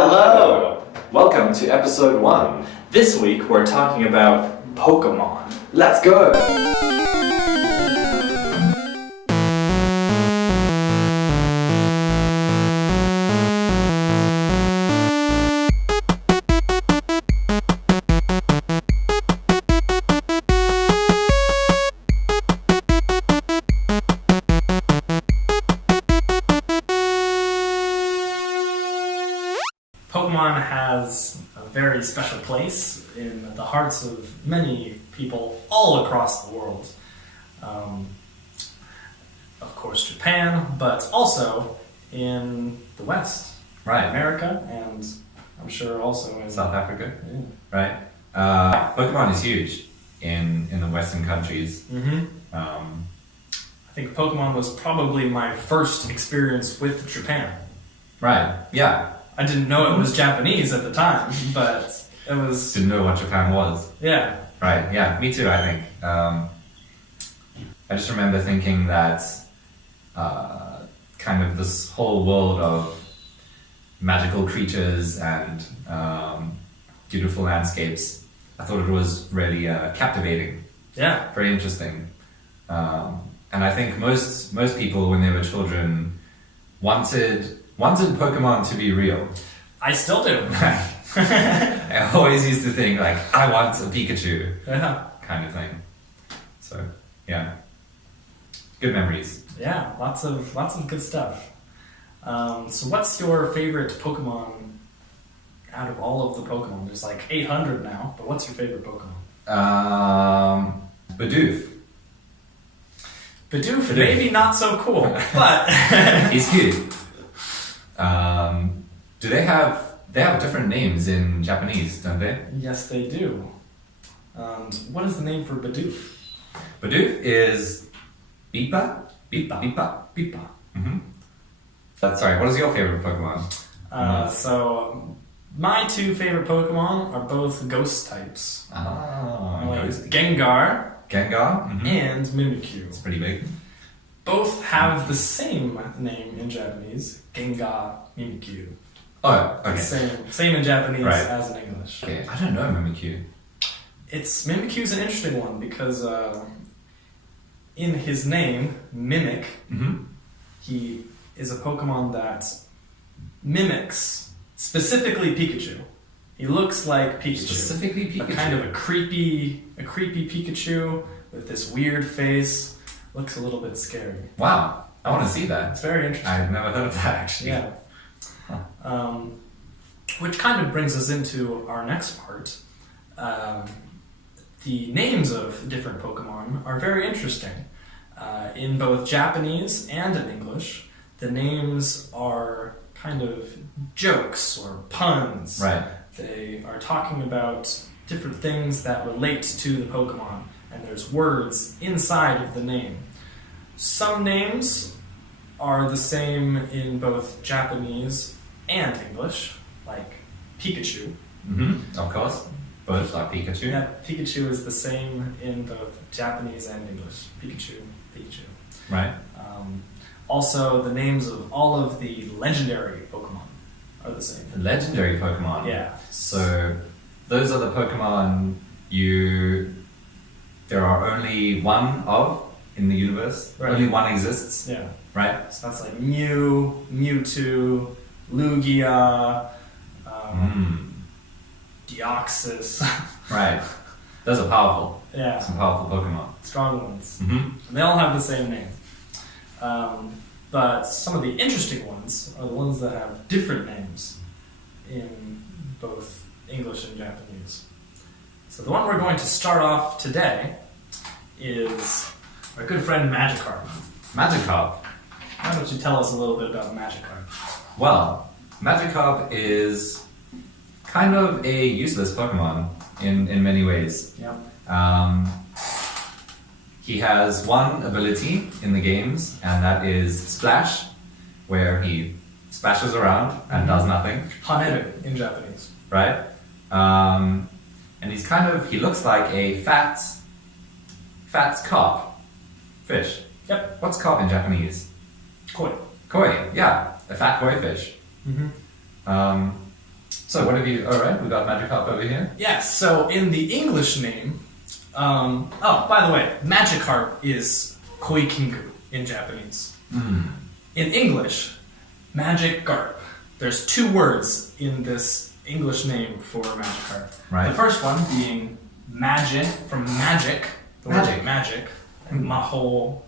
Hello! Welcome to episode 1. This week we're talking about Pokémon. Let's go! Pokemon has a very special place in the hearts of many people all across the world. Of course, Japan, but also in the West. Right. America, and I'm sure also in South Africa. Yeah. Right. Pokemon is huge in the Western countries. Mm-hmm. I think Pokemon was probably my first experience with Japan. Right. Yeah. I didn't know it was Japanese at the time, but it was... Didn't know what Japan was. Yeah. Right. Yeah. Me too. I think. I just remember thinking that kind of this whole world of magical creatures and beautiful landscapes. I thought it was really captivating. Yeah. Very interesting. And I think most people, when they were children, wanted Pokemon to be real. I still do. I always used to think like, I want a Pikachu, Yeah. kind of thing. So yeah, good memories. Yeah, lots of good stuff. So what's your favorite Pokemon out of all of the Pokemon? There's like 800 now, but what's your favorite Pokemon? Bidoof. Bidoof, maybe not so cool, but... He's cute. Do they have different names in Japanese, don't they? Yes, they do. And what is the name for Bidoof? Bidoof is Beepa? Beepa. Beepa. Mm-hmm. Sorry, what is your favorite Pokemon? So, my two favorite Pokemon are both ghost types. Ah, Like Gengar Gengar? Mm-hmm. and Mimikyu. It's pretty big. Both have the same name in Japanese, Gengar, Mimikyu. Oh, okay. Same in Japanese Right. as in English. Okay, I don't know Mimikyu. Mimikyu's an interesting one because in his name, Mimic, Mm-hmm. he is a Pokemon that mimics specifically Pikachu. He looks like Pikachu. Specifically Pikachu. But kind of a creepy Pikachu with this weird face. Looks a little bit scary. Wow, I want to see that. It's very interesting. I've never heard of that actually. Yeah. Huh. Which kind of brings us into our next part. The names of different Pokemon are very interesting. In both Japanese and in English, the names are kind of jokes or puns. Right. They are talking about different things that relate to the Pokemon, and there's words inside of the name. Some names are the same in both Japanese and English, like Pikachu. Mm-hmm. Of course. Both are Pikachu. Yeah, Pikachu is the same in both Japanese and English. Pikachu. Right. Also, the names of all of the legendary Pokemon are the same. The legendary Pokemon. Yeah. So those are the Pokemon there are only one of in the universe. Right. Only one exists. Yeah. Right? So that's like Mew, Mewtwo, Lugia, Deoxys. Right. Those are powerful. Yeah. Some powerful Pokemon. Strong ones. Mm-hmm. And they all have the same name. But some of the interesting ones are the ones that have different names in both English and Japanese. So the one we're going to start off today is our good friend Magikarp. Magikarp. Why don't you tell us a little bit about Magikarp? Well, Magikarp is kind of a useless Pokemon in many ways. Yeah. He has one ability in the games, and that is Splash, where he splashes around and does nothing. Haneru in Japanese. Right? And he looks like a fat carp. Fish. Yep. What's carp in Japanese? Koi. Koi, yeah. A fat koi fish. Mm-hmm. So what have you? All right, we got Magikarp over here. Yes, so in the English name, oh, by the way, Magikarp is Koikingu in Japanese. In English, Magikarp. There's 2 words in this English name for Magikarp. Right. The first one being magic, from magic, the Magic. word magic, and maho,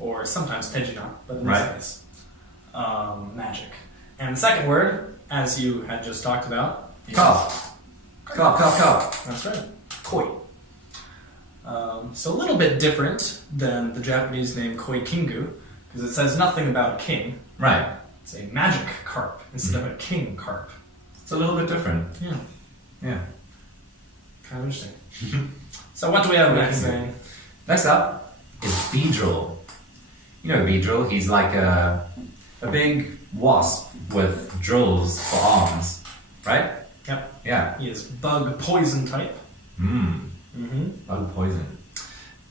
or sometimes pejina, but in this Right. case, magic. And the second word, as you had just talked about, is Carp. Carp. That's right. Koi. So a little bit different than the Japanese name Koikingu, because it says nothing about a king. Right. It's a magic carp instead of a king carp. It's a little bit different. Yeah, Yeah. kind of interesting. So what do we have next, Zain? Next up is Beedrill. You know Beedrill, he's like a big wasp with drills for arms, right? Yep. Yeah. He is bug poison type. Bug poison.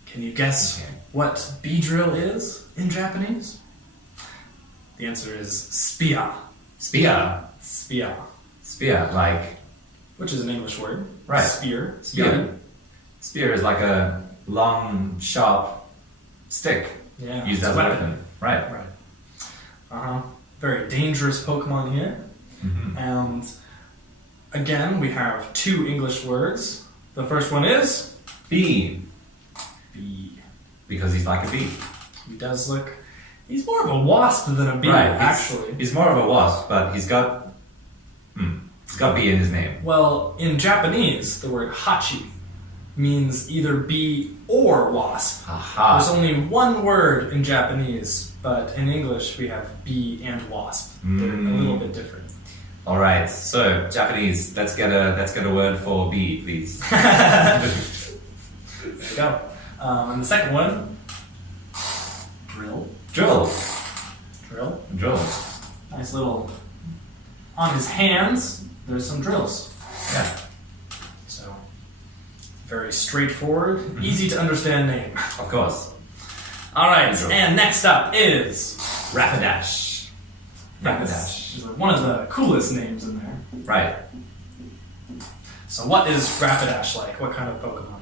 Can you guess Okay. what Beedrill is in Japanese? The answer is Spia. Spear. Spia. Spear, like Which is an English word. Right. Spear. spear. Spear is like a long, sharp stick Yeah. used it's as a weapon. Right. Right. Very dangerous Pokemon here. And again, we have 2 English words. The first one is Bee, bee. because he's like a bee. He does look. He's more of a wasp than a bee, Right. actually. He's more of a wasp, but he's got bee in his name. Well, in Japanese, the word hachi means either bee or wasp. Aha. There's only one word in Japanese, but in English we have bee and wasp. They're a little bit different. All right. So Japanese. Let's get a word for bee, please. There you go. And the second one, drill. Drill. Drill. Drill. Nice little. On his hands, there's some drills. Yeah. So, very straightforward, easy to understand name. Of course. All right, Drill. and next up is Rapidash. Rapidash. Is one of the coolest names in there. Right. So, what is Rapidash like? What kind of Pokemon?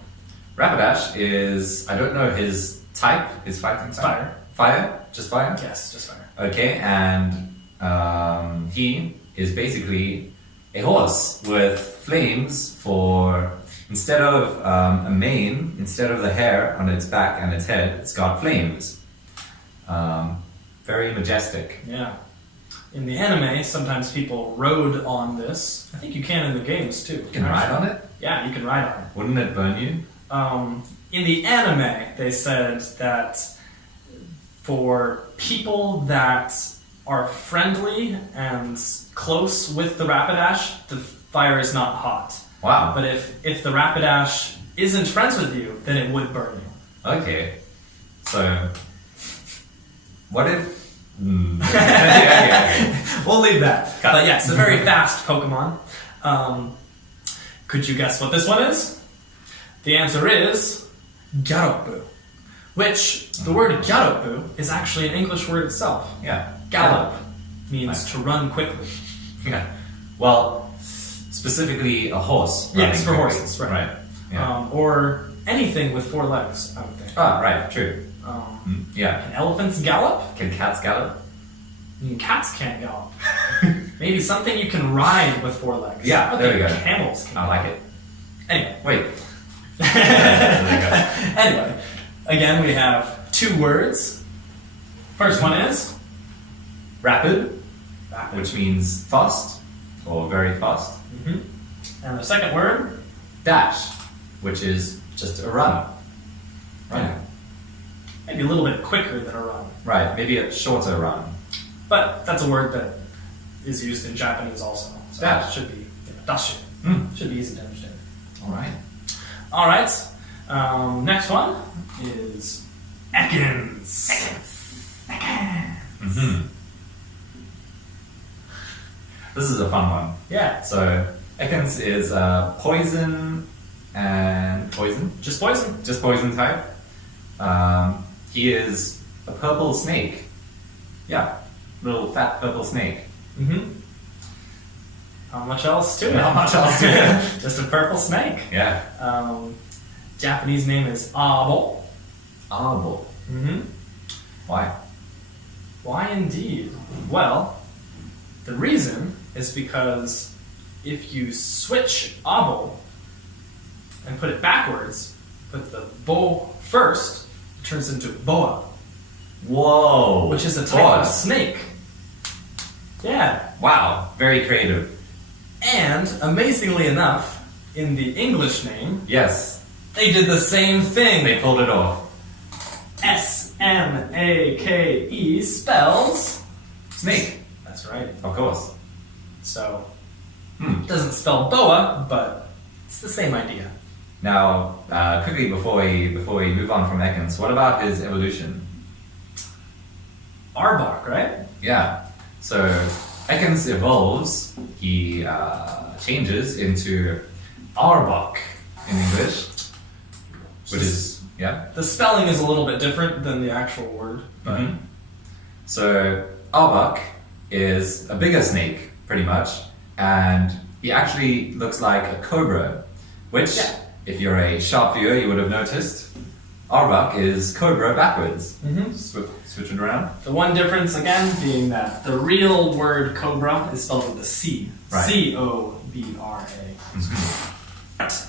Rapidash is, I don't know his type, his fighting type. Fire. Fire? Just fire? Yes, just fire. Okay, and he is basically a horse with flames for, instead of a mane, instead of the hair on its back and its head, it's got flames. Very majestic. Yeah. In the anime, sometimes people rode on this. I think you can in the games too. You can ride on it? Yeah, you can ride on it. Wouldn't it burn you? In the anime, they said that for people that are friendly and close with the Rapidash, the fire is not hot. Wow. But if the Rapidash isn't friends with you, then it would burn you. Okay. So, what if... okay. We'll leave that. Got it. But yes, a very fast Pokemon. Could you guess what this one is? The answer is Gallop, which the word Gallop is actually an English word itself. Yeah. Gallop means Right. to run quickly. Yeah. Well, specifically a horse. Yes, running for quickly. horses, right. Right. Yeah. Or anything with 4 legs, I would think. Right, true. Yeah. Can elephants gallop? Can cats gallop? Cats can't gallop. Maybe something you can ride with 4 legs. Yeah, Okay, there we go. Camels can I like it. Anyway. Wait. There we go. Anyway, again, we have 2 words. First one is Rapid, rapid. which means fast or very fast. And the second word, Dash, which is just a run. Yeah. Maybe a little bit quicker than a run. Right, maybe a shorter run. But that's a word that is used in Japanese also. So Dash. it should be dashi. Should be easy to understand. All right. All right. Next one is Ekans. This is a fun one. Yeah. So, Ekans is poison and poison. Just poison. Just poison type. He is a purple snake. Yeah, little fat purple snake. Not much else to it. Not much else to it. Just a purple snake. Yeah. Japanese name is Abo. Abo. Mm-hmm. Why? Why indeed? Well, the reason is because if you switch Abo and put it backwards, put the bo first, it turns into boa, Whoa. which is a type Boa. of snake. Yeah. Wow. Very creative. And amazingly enough, in the English name, Yes. they did the same thing. They pulled it off. S-M-A-K-E spells Snake. That's right. Of course. So, it doesn't spell boa, but it's the same idea. Now, quickly before we move on from Ekans, what about his evolution? Arbok, right? Yeah. So Ekans evolves. He changes into Arbok in English, which is The spelling is a little bit different than the actual word. But So Arbok is a bigger snake, pretty much, and he actually looks like a cobra, which, if you're a sharp viewer, you would have noticed. Arbok is cobra backwards. Switch it around. The one difference, again, being that the real word cobra is spelled with a C. Right. C-O-B-R-A.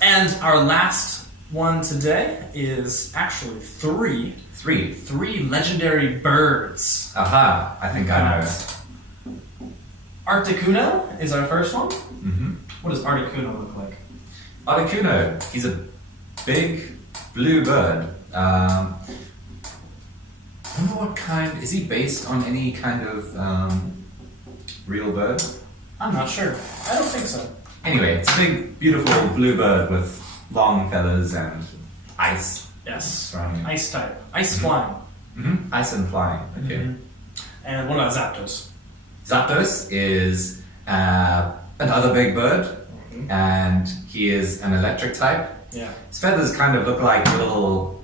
And our last one today is actually three legendary birds. Aha, I think I know. Articuno is our first one. What does Articuno look like? Articuno, he's a big blue bird. I don't know what kind. Is he based on any kind of real bird? I'm not sure. I don't think so. Anyway, it's a big, beautiful blue bird with long feathers and ice Yes. surrounding it. Ice type. Ice flying. Ice and flying. Okay. And what about Zapdos? Zapdos is another big bird, and he is an electric type. Yeah. His feathers kind of look like little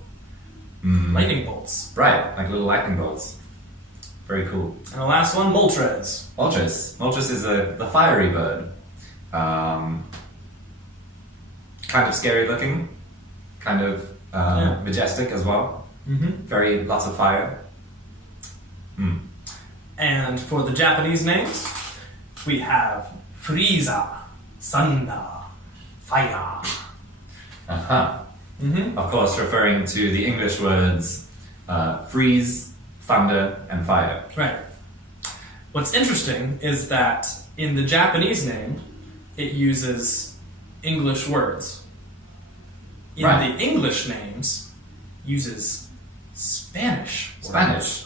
Lightning bolts. right, like little lightning bolts. Very cool. And the last one, Moltres. Moltres. Moltres is the fiery bird. Kind of scary looking, kind of majestic as well. Very lots of fire. And for the Japanese names, we have Frieza, Thunder, Fire. Of course, referring to the English words freeze, thunder, and fire. Right. What's interesting is that in the Japanese name, it uses English words. In Right. the English names, uses Spanish words. Spanish.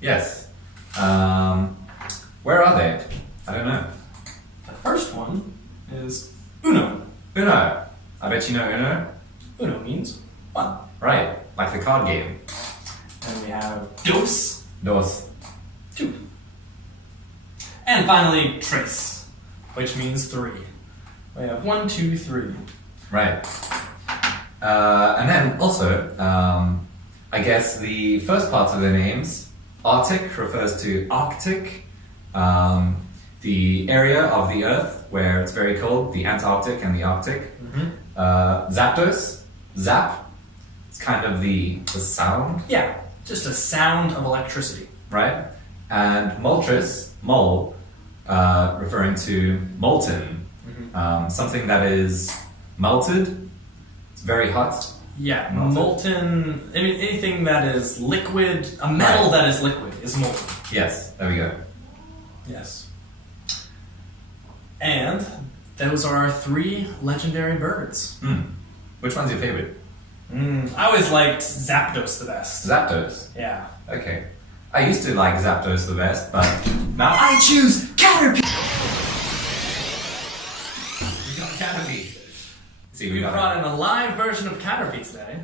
Yes. Where are they? I don't know. The first one is Uno. Uno. I bet you know Uno. Uno means one. Right, like the card game. And we have Dos, Dos. two. And finally, Tres, which means three. We have 1, 2, 3. Right. And then also, I guess the first parts of the names, Arctic refers to Arctic, the area of the Earth where it's very cold, the Antarctic and the Arctic. Zapdos, zap, it's kind of the sound, Yeah, just a sound of electricity. right? And Moltres, mole, referring to molten, something that is melted, it's very hot. Yeah, Melted. molten. I mean, anything that is liquid, a metal that is liquid is molten. Yes, there we go. Yes. And those are our three legendary birds. Which one's your favorite? I always liked Zapdos the best. Zapdos. Yeah. Okay. I used to like Zapdos the best, but now I choose Caterpie! we got Caterpie. See, We brought in a live version of Caterpie today.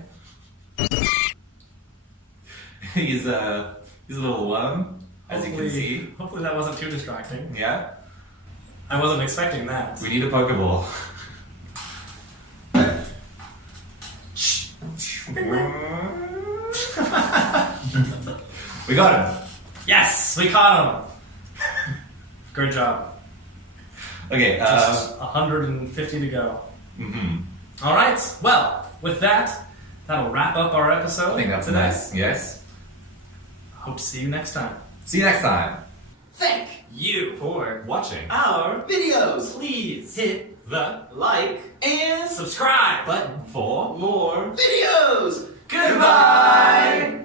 he's a little worm, as you can see. Hopefully that wasn't too distracting. Yeah. I wasn't expecting that. We need a Pokeball. We got him. Yes! We caught him! Great job. Okay. Just 150 to go. Mhm. All right. Well, with that, that'll wrap up our episode. I think that's today. nice. Yes. Hope to see you next time. See you next time. Thank You for Watching. our videos. please Hit the like and subscribe button For more videos. Goodbye.